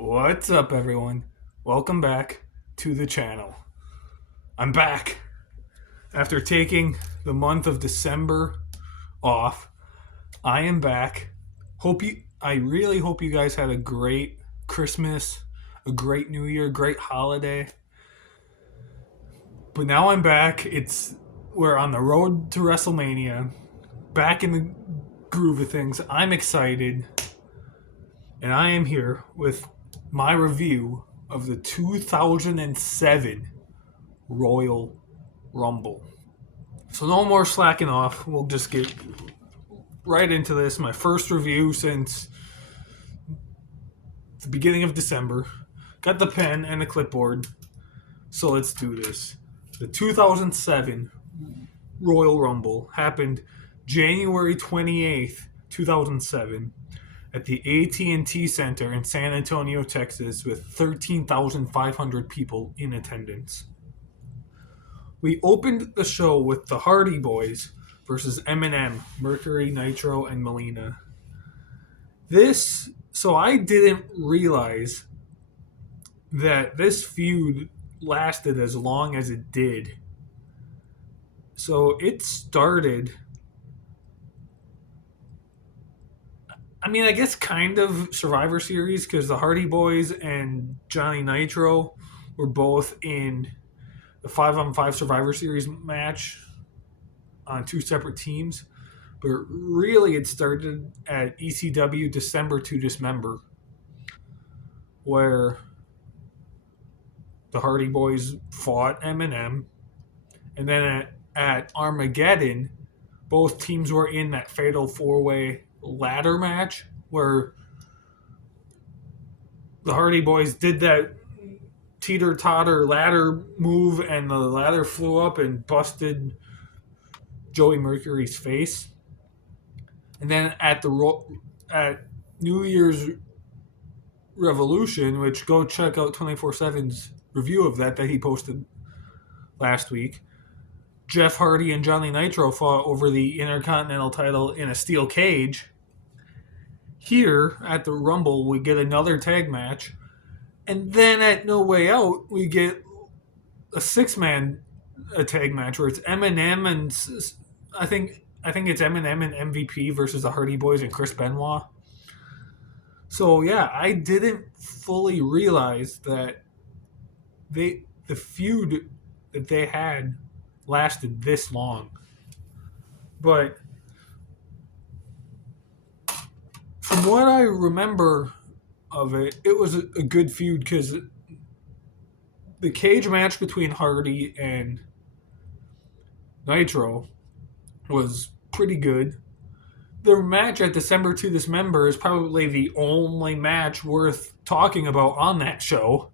What's up, everyone? Welcome back to the channel. I'm back after taking the month of December off. I am back. I really hope you guys had a great Christmas, a great New Year, great holiday. But now I'm back. We're on the road to WrestleMania, back in the groove of things. I'm excited, and I am here with my review of the 2007 Royal Rumble. So no more slacking off. We'll just get right into this. My first review since the beginning of December. Got the pen and the clipboard. So let's do this. The 2007 Royal Rumble happened January 28th, 2007 at the AT&T Center in San Antonio, Texas with 13,500 people in attendance. We opened the show with the Hardy Boys versus Eminem, Mercury, Nitro, and Melina. So I didn't realize that this feud lasted as long as it did. So it started, I guess kind of Survivor Series because the Hardy Boys and Johnny Nitro were both in the 5-on-5 Survivor Series match on two separate teams. But really, it started at ECW December to Dismember, where the Hardy Boys fought Eminem. And then at Armageddon, both teams were in that fatal four-way ladder match, where the Hardy Boys did that teeter-totter ladder move, and the ladder flew up and busted Joey Mercury's face. And then at New Year's Revolution, which go check out 24/7's review of that he posted last week, Jeff Hardy and Johnny Nitro fought over the Intercontinental title in a steel cage. Here at the Rumble, we get another tag match. And then at No Way Out, we get a six-man tag match where it's Eminem and I think it's Eminem and MVP versus the Hardy Boys and Chris Benoit. So yeah, I didn't fully realize that the feud that they had lasted this long. But from what I remember of it, it was a good feud because the cage match between Hardy and Nitro was pretty good. The match at December to Dismember is probably the only match worth talking about on that show.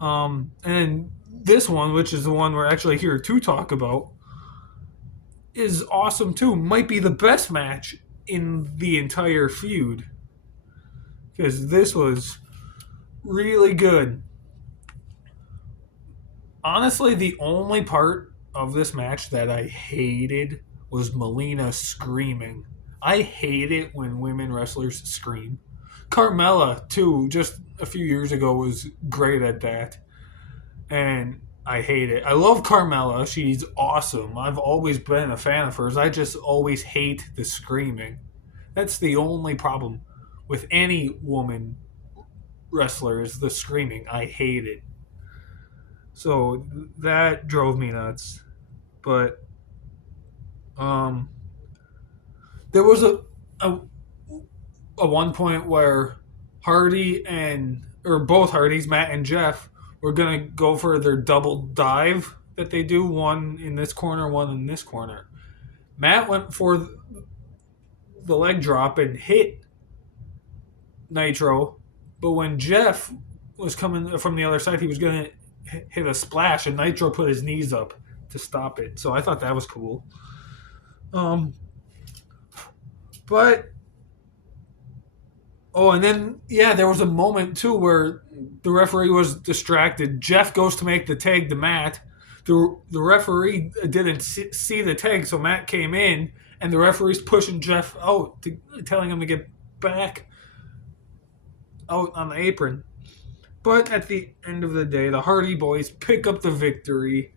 And this one, which is the one we're actually here to talk about, is awesome too. Might be the best match in the entire feud. Because this was really good. Honestly, the only part of this match that I hated was Melina screaming. I hate it when women wrestlers scream. Carmella, too, just a few years ago was great at that. And I hate it. I love Carmella. She's awesome. I've always been a fan of hers. I just always hate the screaming. That's the only problem with any woman wrestler is the screaming. I hate it. So that drove me nuts. But there was a one point where both Hardys, Matt and Jeff, were gonna go for their double dive that they do, one in this corner, one in this corner. Matt went for the leg drop and hit Nitro, but when Jeff was coming from the other side, he was gonna hit a splash, and Nitro put his knees up to stop it. So I thought that was cool. And then there was a moment too where the referee was distracted. Jeff goes to make the tag to Matt. The referee didn't see the tag, so Matt came in, and the referee's pushing Jeff out, telling him to get back out on the apron. But at the end of the day, the Hardy Boys pick up the victory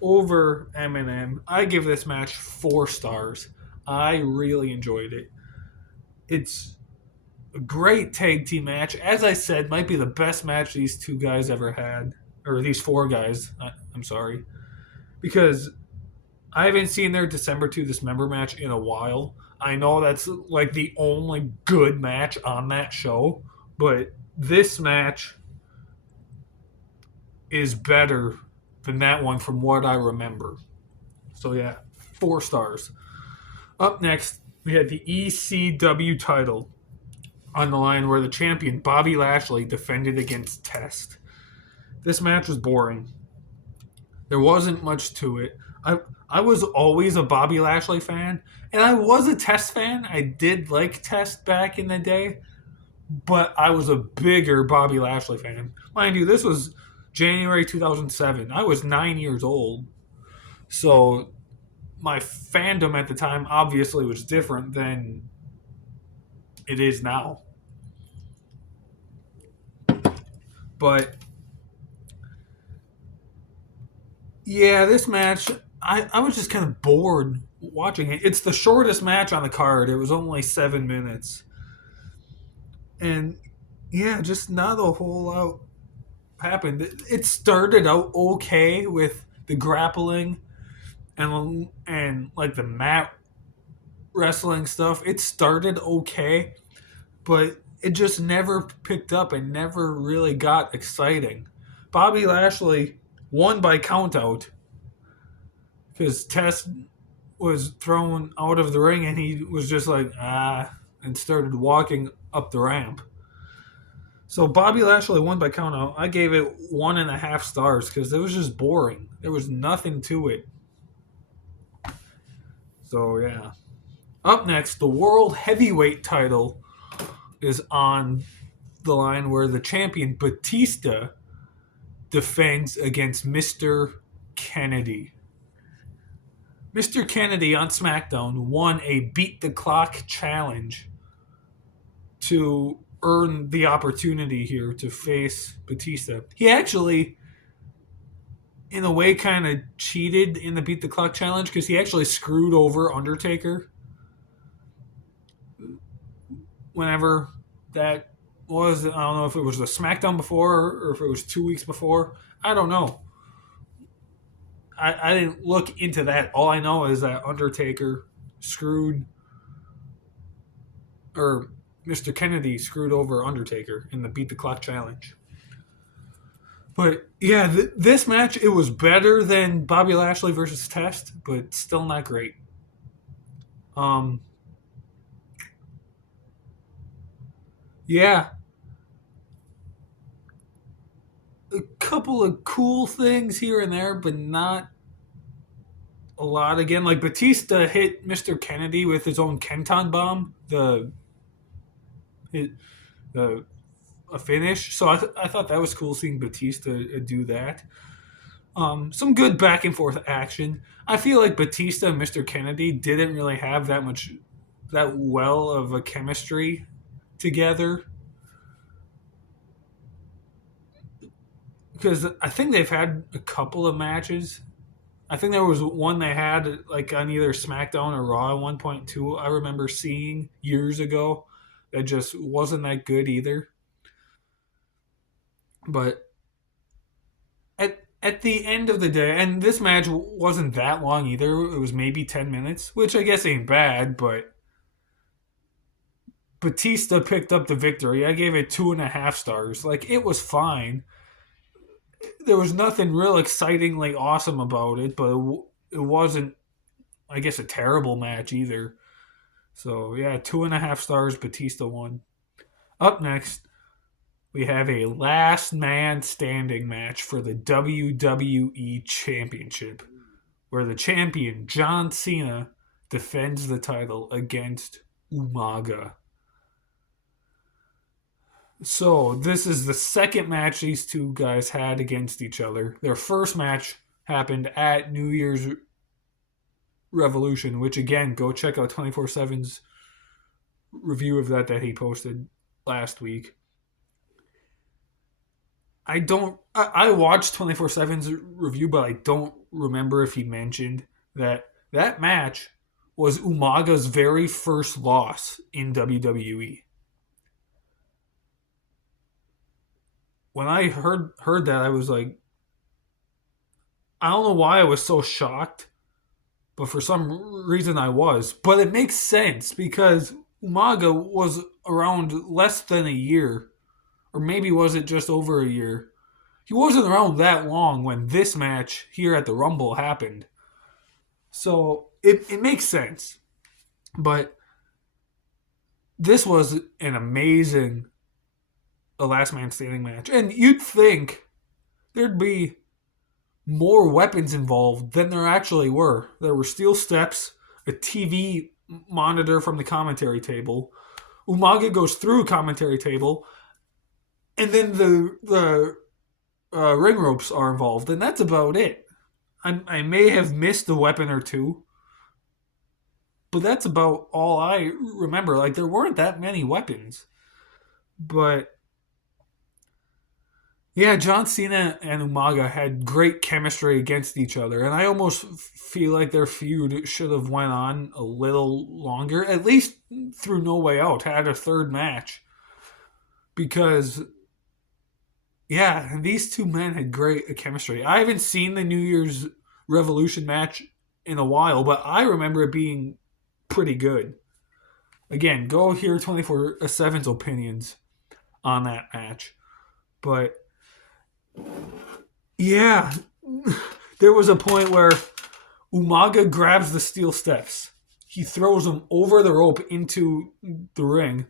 over Eminem. I give this match 4 stars. I really enjoyed it. It's a great tag team match. As I said, might be the best match these two guys ever had. Or these 4 guys. I'm sorry. Because I haven't seen their December to Dismember match in a while. I know that's like the only good match on that show. But this match is better than that one from what I remember. So yeah, 4 stars. Up next, we had the ECW title on the line where the champion Bobby Lashley defended against Test. This match was boring. There wasn't much to it. I was always a Bobby Lashley fan, and I was a Test fan. I did like Test back in the day, but I was a bigger Bobby Lashley fan. Mind you, this was January 2007. I was 9 years old. So my fandom at the time obviously was different than it is now. But yeah, this match, I was just kind of bored watching it. It's the shortest match on the card. It was only 7 minutes. And yeah, just not a whole lot happened. It started out okay with the grappling and like the mat wrestling stuff. It started okay, but it just never picked up and never really got exciting. Bobby Lashley won by countout because Test was thrown out of the ring and he was just like, and started walking up the ramp. So Bobby Lashley won by countout. I gave it 1.5 stars because it was just boring. There was nothing to it. So yeah. Up next, the World Heavyweight title is on the line where the champion Batista defends against Mr. Kennedy. Mr. Kennedy on SmackDown won a Beat the Clock challenge to earn the opportunity here to face Batista. He actually, in a way, kind of cheated in the Beat the Clock challenge because he actually screwed over Undertaker whenever that was. I don't know if it was the SmackDown before or if it was 2 weeks before. I don't know. I didn't look into that. All I know is that Undertaker screwed, or Mr. Kennedy screwed over Undertaker in the Beat the Clock challenge. But yeah, this match, it was better than Bobby Lashley versus Test, but still not great. Yeah, a couple of cool things here and there, but not a lot. Again, like Batista hit Mr. Kennedy with his own Kenton bomb, the a finish. So I thought that was cool seeing Batista do that. Some good back and forth action. I feel like Batista and Mr. Kennedy didn't really have that well of a chemistry together. Because I think they've had a couple of matches. I think there was one they had like on either SmackDown or Raw at one point too. I remember seeing years ago that just wasn't that good either. But at the end of the day, and this match wasn't that long either. It was maybe 10 minutes, which I guess ain't bad. But Batista picked up the victory. I gave it 2.5 stars. Like it was fine. There was nothing real excitingly awesome about it, but it wasn't, I guess, a terrible match either. So yeah, 2.5 stars. Batista won. Up next, we have a last man standing match for the WWE Championship, where the champion John Cena defends the title against Umaga. So this is the second match these two guys had against each other. Their first match happened at New Year's Revolution, which again, go check out 24/7's review of that he posted last week. I watched 24/7's review, but I don't remember if he mentioned that match was Umaga's very first loss in WWE. When I heard that, I was like, I don't know why I was so shocked, but for some reason I was. But it makes sense because Umaga was around less than a year, or maybe was it just over a year? He wasn't around that long when this match here at the Rumble happened. So it makes sense. But this was an amazing a last man standing match. And you'd think there'd be more weapons involved than there actually were. There were steel steps, a TV monitor from the commentary table. Umaga goes through a commentary table, and then the ring ropes are involved, and that's about it. I may have missed a weapon or two, but that's about all I remember. Like there weren't that many weapons, but yeah, John Cena and Umaga had great chemistry against each other, and I almost feel like their feud should have went on a little longer, at least through No Way Out, had a third match, because yeah, these two men had great chemistry. I haven't seen the New Year's Revolution match in a while, but I remember it being pretty good. Again, go hear 24/7's opinions on that match, but yeah, there was a point where Umaga grabs the steel steps. He throws him over the rope into the ring.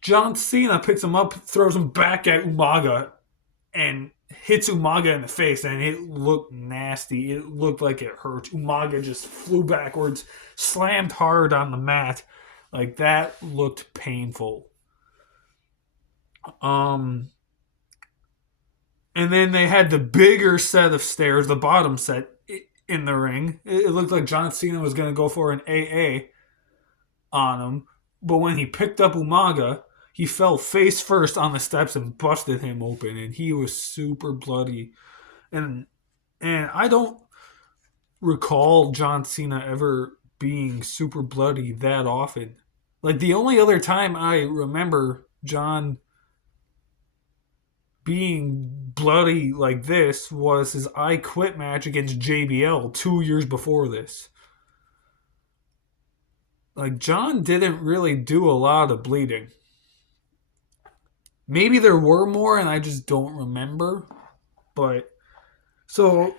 John Cena picks him up, throws him back at Umaga, and hits Umaga in the face, and it looked nasty. It looked like it hurt. Umaga just flew backwards, slammed hard on the mat. Like that looked painful. Um, and then they had the bigger set of stairs, the bottom set in the ring. It looked like John Cena was going to go for an AA on him, but when he picked up Umaga, he fell face first on the steps and busted him open, and he was super bloody. And I don't recall John Cena ever being super bloody that often. Like the only other time I remember John being bloody like this was his I Quit match against JBL 2 years before this. Like John didn't really do a lot of bleeding. Maybe there were more and I just don't remember. But so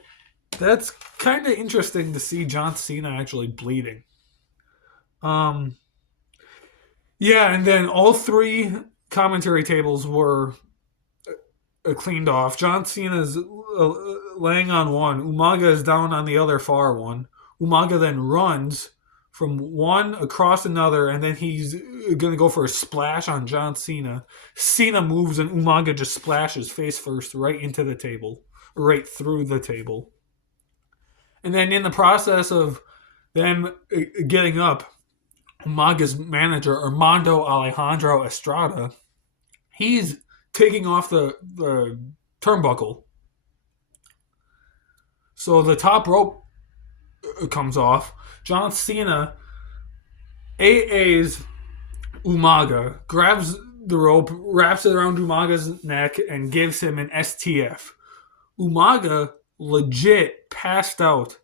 that's kind of interesting to see John Cena actually bleeding. Um yeah, and then all three commentary tables were cleaned off. John Cena's laying on one. Umaga is down on the other far one. Umaga then runs from one across another, and then he's going to go for a splash on John Cena. Cena moves, and Umaga just splashes face first right into the table, right through the table. And then in the process of them getting up, Umaga's manager, Armando Alejandro Estrada, he's taking off the turnbuckle. So the top rope comes off. John Cena AA's Umaga, grabs the rope, wraps it around Umaga's neck, and gives him an STF. Umaga legit passed out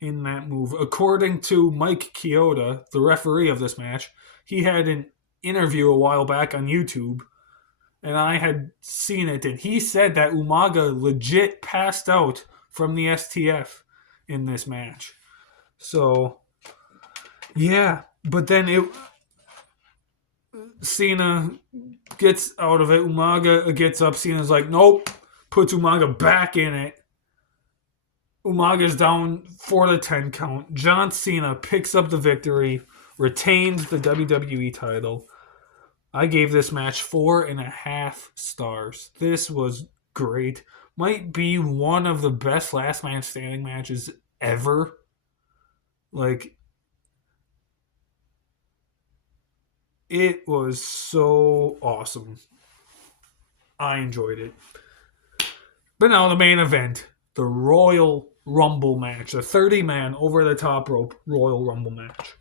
in that move. According to Mike Chioda, the referee of this match, he had an interview a while back on YouTube, and I had seen it, and he said that Umaga legit passed out from the STF in this match. So, yeah, but then Cena gets out of it. Umaga gets up. Cena's like, nope, puts Umaga back in it. Umaga's down for the 10 count. John Cena picks up the victory, retains the WWE title. I gave this match 4.5 stars. This was great. Might be one of the best last man standing matches ever. Like, it was so awesome. I enjoyed it. But now the main event, the Royal Rumble match, the 30-man over the top rope Royal Rumble match.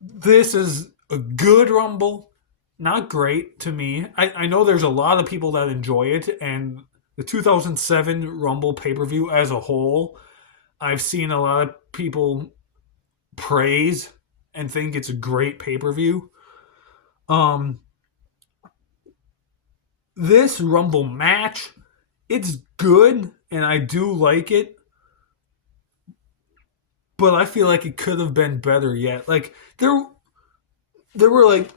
This is a good Rumble, not great to me. I know there's a lot of people that enjoy it, and the 2007 Rumble pay per view as a whole, I've seen a lot of people praise and think it's a great pay per view. Um, this Rumble match, it's good, and I do like it, but I feel like it could have been better yet. Like there were like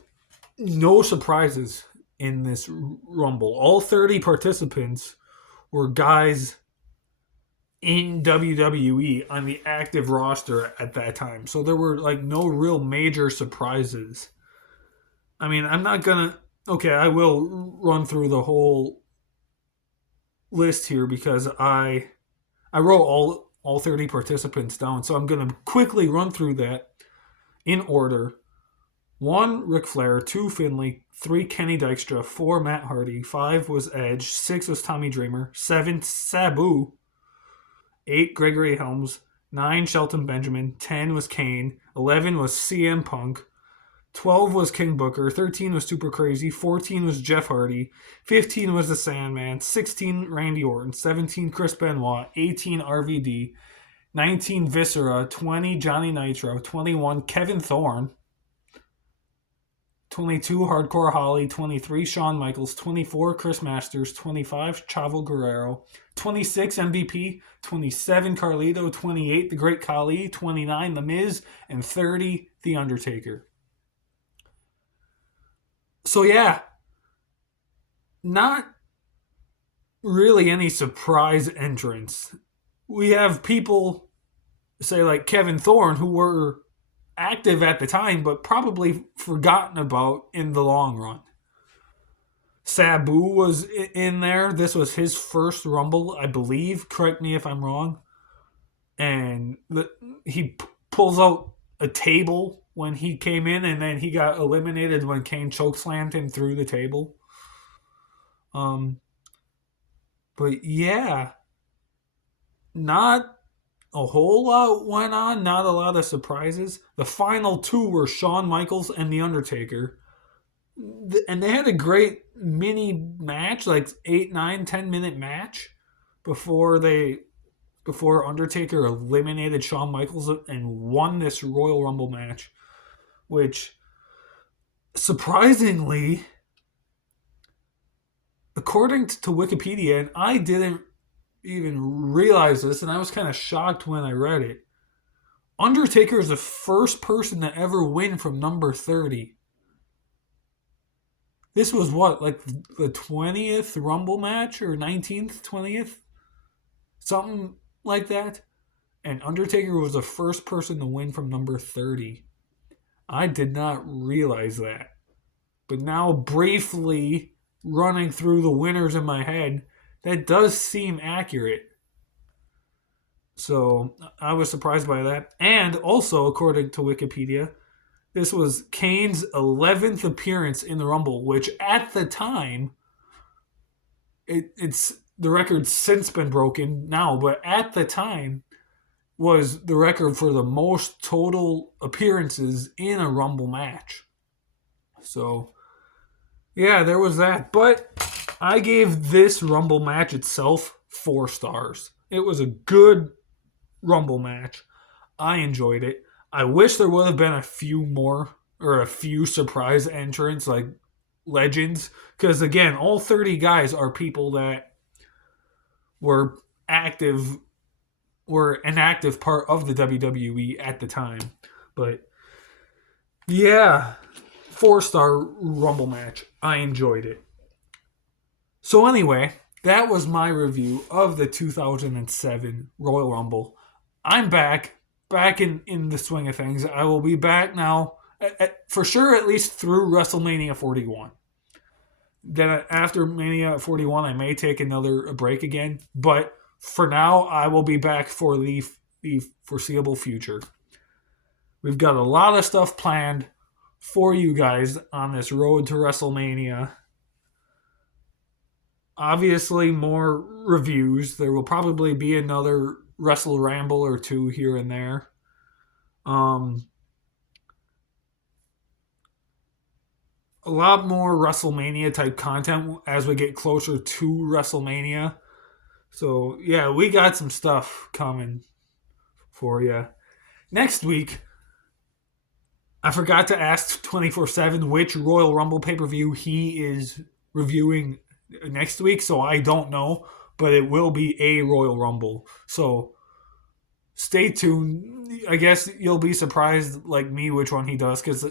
no surprises in this Rumble. All 30 participants were guys in WWE on the active roster at that time. So there were like no real major surprises. I mean, I'm not gonna. Okay, I will run through the whole list here because I wrote all 30 participants down. So I'm gonna quickly run through that in order. 1, Ric Flair. 2, Finlay. 3, Kenny Dykstra. 4, Matt Hardy. 5 was Edge. 6 was Tommy Dreamer. 7, Sabu. 8, Gregory Helms. 9, Shelton Benjamin. 10 was Kane. 11 was CM Punk. 12 was King Booker. 13 was Super Crazy. 14 was Jeff Hardy. 15 was The Sandman. 16, Randy Orton. 17, Chris Benoit. 18, RVD. 19, Viscera. 20, Johnny Nitro. 21, Kevin Thorne. 22, Hardcore Holly. 23, Shawn Michaels. 24, Chris Masters. 25, Chavo Guerrero. 26, MVP. 27, Carlito. 28, The Great Khali. 29, The Miz. And 30, The Undertaker. So, yeah, not really any surprise entrance. We have people, say, like Kevin Thorne, who were active at the time, but probably forgotten about in the long run. Sabu was in there. This was his first Rumble, I believe. Correct me if I'm wrong. And he pulls out a table when he came in, and then he got eliminated when Kane chokeslammed him through the table. But yeah, not a whole lot went on, not a lot of surprises. The final 2 were Shawn Michaels and The Undertaker. And they had a great mini match, like 8, 9, 10-minute match before Undertaker eliminated Shawn Michaels and won this Royal Rumble match, which surprisingly, according to Wikipedia, and I didn't even realize this, and I was kind of shocked when I read it, Undertaker is the first person to ever win from number 30. This was what, like the 20th Rumble match or 19th, 20th? Something like that. And Undertaker was the first person to win from number 30. I did not realize that. But now, briefly running through the winners in my head, that does seem accurate. So I was surprised by that. And also, according to Wikipedia, this was Kane's 11th appearance in the Rumble, which at the time, it's the record's since been broken now, but at the time was the record for the most total appearances in a Rumble match. So, yeah, there was that. But I gave this Rumble match itself 4 stars. It was a good Rumble match. I enjoyed it. I wish there would have been a few more or a few surprise entrants like legends. Because again, all 30 guys are people that were an active part of the WWE at the time. But yeah, 4-star Rumble match. I enjoyed it. So anyway, that was my review of the 2007 Royal Rumble. I'm back in the swing of things. I will be back now, for sure, at least through WrestleMania 41. Then after Mania 41, I may take another break again. But for now, I will be back for the foreseeable future. We've got a lot of stuff planned for you guys on this road to WrestleMania. Obviously, more reviews. There will probably be another Wrestle Ramble or two here and there. Um, a lot more WrestleMania type content as we get closer to WrestleMania. So, yeah, we got some stuff coming for you. Next week, I forgot to ask 24/7 which Royal Rumble pay per view he is reviewing next week, so I don't know, but it will be a Royal Rumble. So stay tuned. I guess you'll be surprised, like me, which one he does, because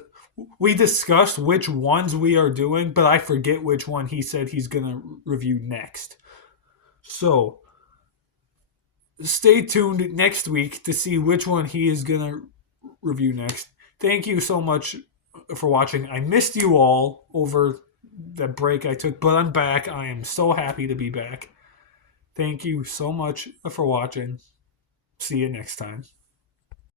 we discussed which ones we are doing, but I forget which one he said he's going to review next. So stay tuned next week to see which one he is going to review next. Thank you so much for watching. I missed you all over the break I took, but I'm back. I am so happy to be back. Thank you so much for watching. See you next time.